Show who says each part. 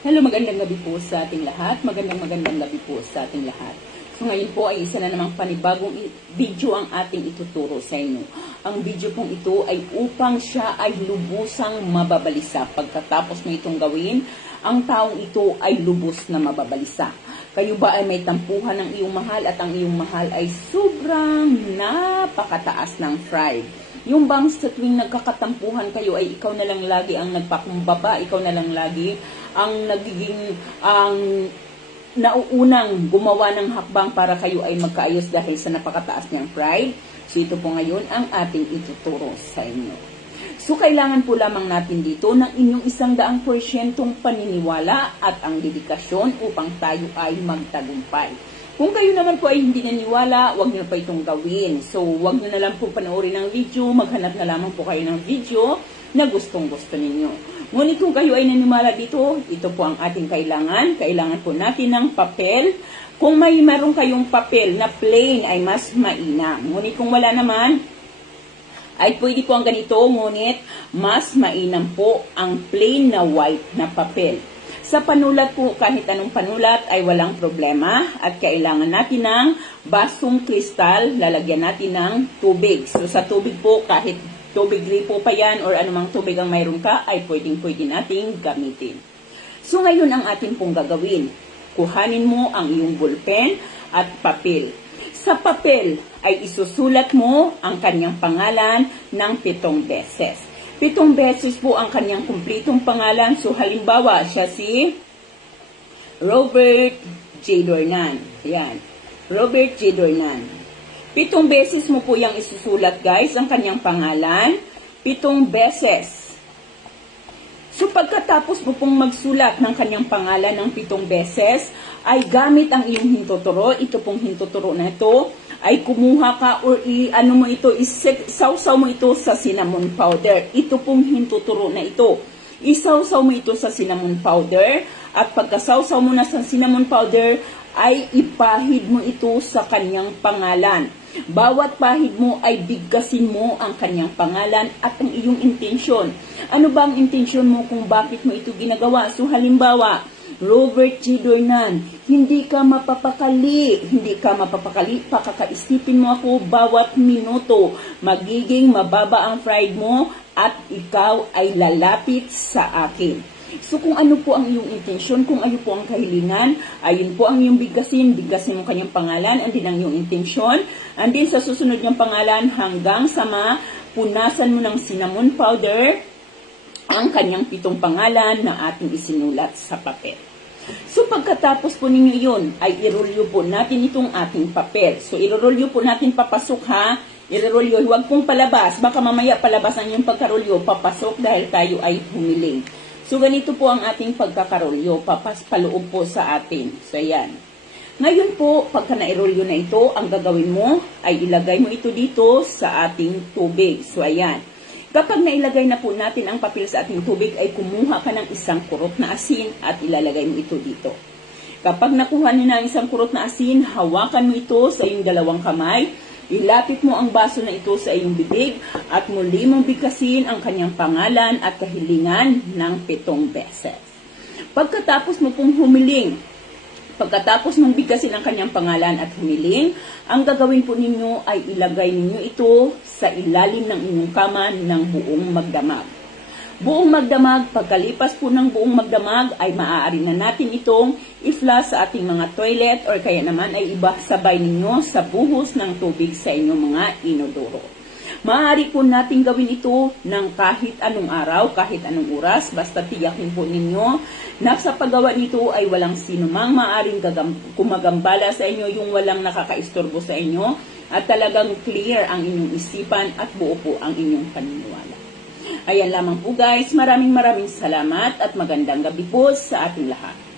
Speaker 1: Hello, magandang gabi po sa ating lahat. Magandang magandang gabi po sa ating lahat. So ngayon po ay isa na namang panibagong video ang ating ituturo sa inyo. Ang video pong ito ay upang siya ay lubusang mababalisa. Pagkatapos mo itong gawin, ang taong ito ay lubos na mababalisa. Kayo ba ay may tampuhan ng iyong mahal at ang iyong mahal ay sobrang napakataas ng pride? Yung bang sa tuwing nagkakatampuhan kayo ay ikaw na lang lagi ang nagpakumbaba, ikaw na lang lagi ang nagiging ang nauunang gumawa ng hakbang para kayo ay magkaayos dahil sa napakataas niyang pride. So ito po ngayon ang ating ituturo sa inyo. So kailangan po lamang natin dito ng inyong isang daang porsyentong paniniwala at ang dedikasyon upang tayo ay magtagumpay. Kung kayo naman po ay hindi naniwala, wag niyo pa itong gawin. So, wag niyo na lang po panoorin ng video, maghanap na lamang po kayo ng video na gustong gusto ninyo. Ngunit kung kayo ay naniwala dito, ito po ang ating kailangan. Kailangan po natin ng papel. Kung may meron kayong papel na plain ay mas mainam. Ngunit kung wala naman, ay pwede po ang ganito, ngunit mas mainam po ang plain na white na papel. Sa panulat po, kahit anong panulat ay walang problema at kailangan natin ng basong kristal, lalagyan natin ng tubig. So sa tubig po, kahit tubig po pa yan or anumang tubig ang mayroon ka, ay pwedeng pwede nating gamitin. So ngayon ang atin pong gagawin. Kuhanin mo ang iyong ballpen at papel. Sa papel ay isusulat mo ang kanyang pangalan ng pitong beses. Pitong beses po ang kanyang kumplitong pangalan. So halimbawa, siya si Robert J. Dornan. Yan. Robert J. Dornan. Pitong beses mo po yung isusulat guys, ang kanyang pangalan. Pitong beses. So pagkatapos mo pong magsulat ng kanyang pangalan ng pitong beses, ay gamit ang iyong hintuturo, ito pong hintuturo na ito, ay kumuha ka or i, ano mo ito, isawsaw mo ito sa cinnamon powder. Ito pong hintuturo na ito. Isawsaw mo ito sa cinnamon powder at pagkasawsaw mo na sa cinnamon powder, ay ipahid mo ito sa kanyang pangalan. Bawat pahid mo ay bigkasin mo ang kanyang pangalan at ang iyong intensyon. Ano ba ang intensyon mo kung bakit mo ito ginagawa? So halimbawa, Robert G. Dornan, hindi ka mapapakali, hindi ka mapapakali, pakakaisipin mo ako bawat minuto. Magiging mababa ang pride mo at ikaw ay lalapit sa akin. So kung ano po ang iyong intensyon, kung ano po ang kahilingan, ayun po ang iyong bigkasin, bigkasin mo kanyang pangalan, and din ang iyong intensyon, and din sa susunod niyang pangalan hanggang sa mapunasan mo ng cinnamon powder, ang kanyang pitong pangalan na ating isinulat sa papel. So pagkatapos po ninyo yun, ay irolyo po natin itong ating papel. So irolyo po natin papasok ha, irolyo, huwag pong palabas, baka mamaya palabas ang yung pagkarolyo, papasok dahil tayo ay humiling. So ganito po ang ating pagkakarolyo, papas paloob po sa atin. So ayan. Ngayon po, pagka nairolyo na ito, ang gagawin mo ay ilagay mo ito dito sa ating tubig. So ayan. Kapag nailagay na po natin ang papel sa ating tubig, ay kumuha ka ng isang kurot na asin at ilalagay mo ito dito. Kapag nakuha niyo na ang isang kurot na asin, hawakan mo ito sa iyong dalawang kamay, ilapit mo ang baso na ito sa iyong bibig at muli mong bigkasin ang kanyang pangalan at kahilingan ng pitong beses. Pagkatapos mo pong humiling, Pagkatapos mong bigkasin ang kanyang pangalan at humiling, ang gagawin po ninyo ay ilagay ninyo ito sa ilalim ng inyong kama ng buong magdamag. Buong magdamag, pagkalipas po ng buong magdamag, ay maaari na natin itong i-flush sa ating mga toilet or kaya naman ay iba sabay ninyo sa buhos ng tubig sa inyong mga inodoro. Maaari po natin gawin ito ng kahit anong araw, kahit anong oras, basta tiyakin po ninyo na sa paggawa nito ay walang sinumang maaring kumagambala sa inyo, yung walang nakakaistorbo sa inyo, at talagang clear ang inyong isipan at buo po ang inyong paniniwala. Ayan lamang po guys, maraming maraming salamat at magandang gabi po sa ating lahat.